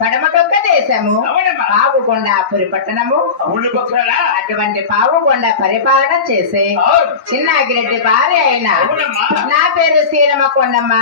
పడమటొక్క దేశము పావుగొండాపురి పట్టణము అటువంటి పావుగొండ పరిపాలన చేసే చిన్నాగిరెడ్డి భార్య అయిన నా పేరు సీరమ్మ కొండమ్మ.